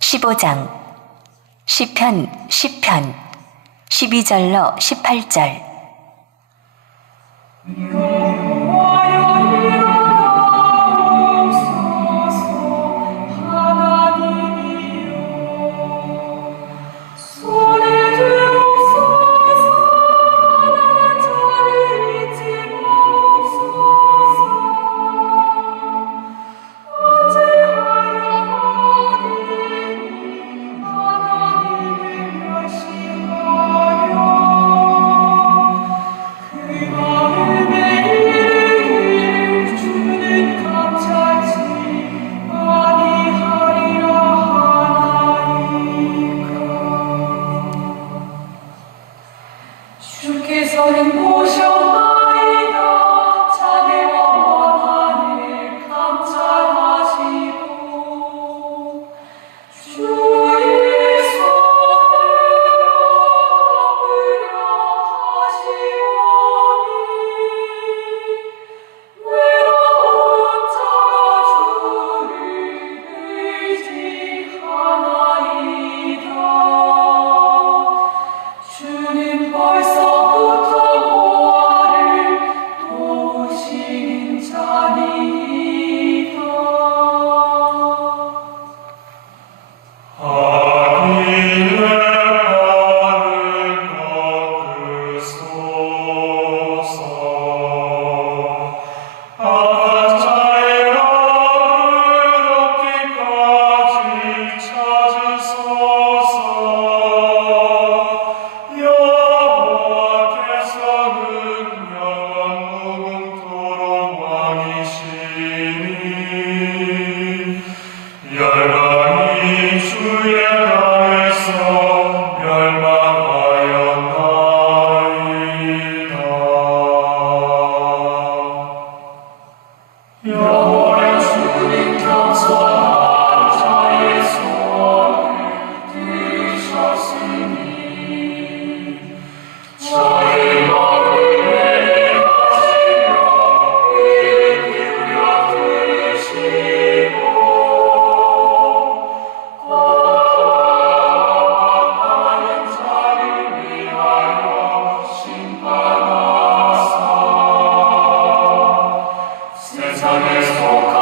15장 시편 10편 12절로 18절. 주께서는 보셨나이다. 자네와 원한을 감찰하시고 주의 손으로 갚으려 하시오니 외로운 자가 주를 의지하나이다. 주는 벌써부터 보아를 도우시는 자니이다. 하늘의 바를 꺾으소서. 악한 자의 악을 얻기까지 찾으소서. 여호와께서는 영원 무궁토록 왕이시니 열방이 주의 땅에서 멸망하였나이다. 여호와 주님 겸손한 자의 소원을 들으셨으니 자의 머리를 내리하시며 귀를 기울여 들으시고 고아와 박하는 자를 위하여 심판하사 세상에 속한